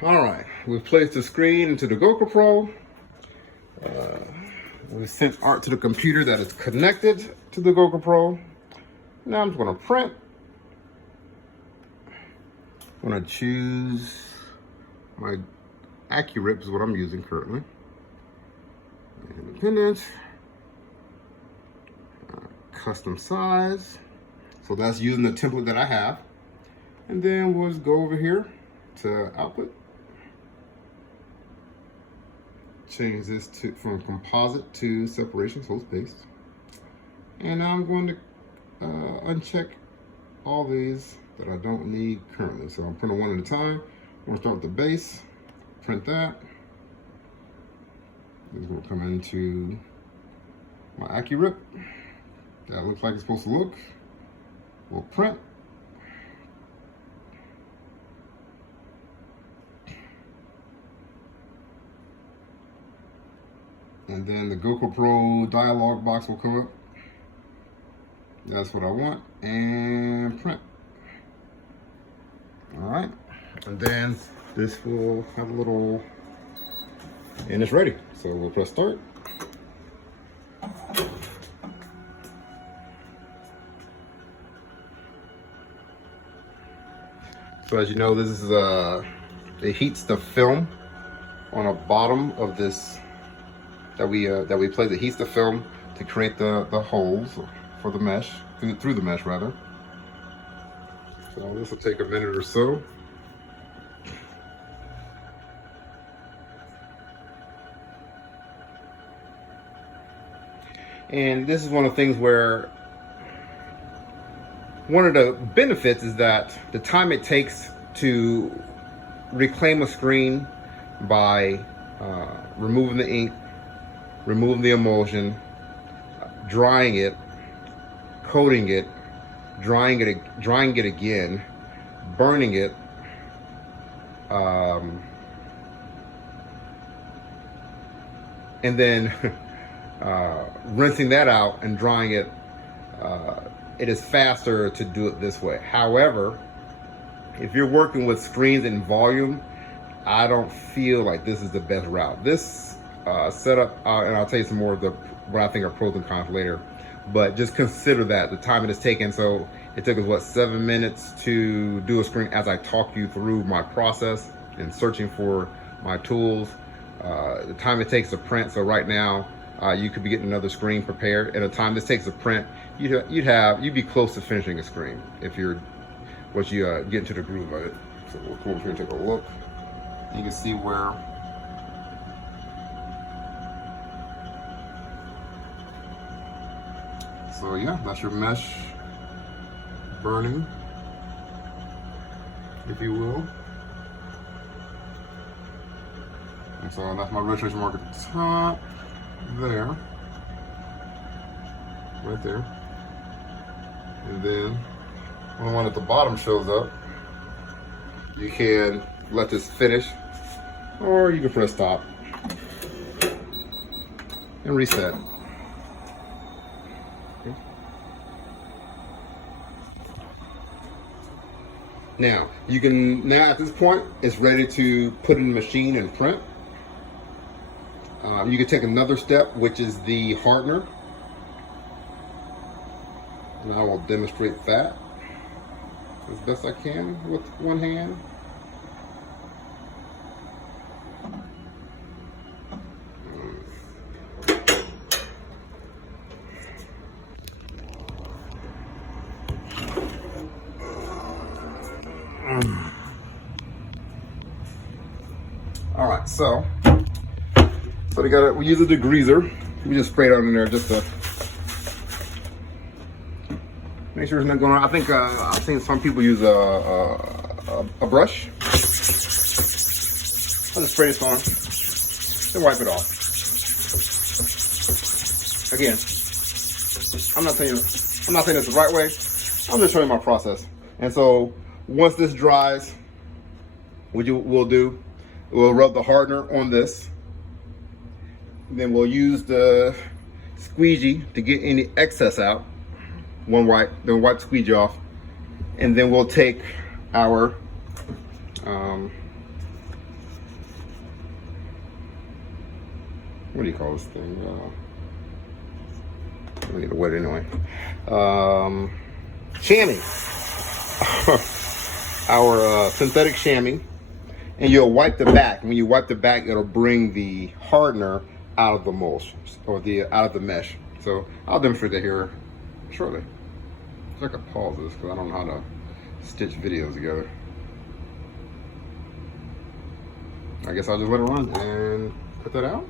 All right, we've placed the screen into the GOCCOPRO. We've sent art to the computer that is connected to the GOCCOPRO. Now I'm just going to print. I'm going to choose my Accurate is what I'm using currently. Independent. Custom size. So that's using the template that I have. And then we'll just go over here to output. Change this from composite to separation, so paste. And now I'm going to uncheck all these that I don't need currently. So I'm printing one at a time. I'm going to start with the base, print that. This will come into my Accurate. That looks like it's supposed to look. We'll print. And then the GOCCOPRO dialog box will come up. That's what I want. And print. All right. And then this will have a little, and it's ready. So we'll press start. So as you know, this is it heats the film on the bottom of this that we place. It heats the film to create the holes for the mesh, through the mesh rather. So this will take a minute or so. And this is one of the things where one of the benefits is that the time it takes to reclaim a screen by removing the ink, removing the emulsion, drying it, coating it, drying it again, burning it, and then rinsing that out and drying it. It is faster to do it this way. However, if you're working with screens in volume, I don't feel like this is the best route. This setup, and I'll tell you some more of what I think are pros and cons later, but just consider that the time it has taken. So it took us, what, 7 minutes to do a screen as I talk you through my process and searching for my tools. The time it takes to print. So right now, you could be getting another screen prepared. At the time this takes to print, you'd be close to finishing a screen if you're once you get into the groove of it. So we'll come over here and take a look. You can see where so yeah, that's your mesh burning, if you will. And so that's my registration mark at the top there, right there. And then when the one at the bottom shows up, you can let this finish, or you can press stop and reset. Okay. Now at this point, it's ready to put in the machine and print. You can take another step, which is the hardener. And I will demonstrate that as best I can with one hand. All right, so we use a degreaser. We just spray it on in there just to make sure it's not going on. I think I've seen some people use a brush. I'll just spray this on and wipe it off. Again, I'm not saying it's the right way. I'm just showing you my process. And so once this dries, we'll rub the hardener on this. Then we'll use the squeegee to get any excess out. Then wipe the squeegee off. And then we'll take our what do you call this thing? I need to wet it anyway. Chamois. Our synthetic chamois. And you'll wipe the back. When you wipe the back, it'll bring the hardener out of the mulch, or out of the mesh. So I'll demonstrate that here shortly. So I can pause this because I don't know how to stitch videos together. I guess I'll just let it run and put that out.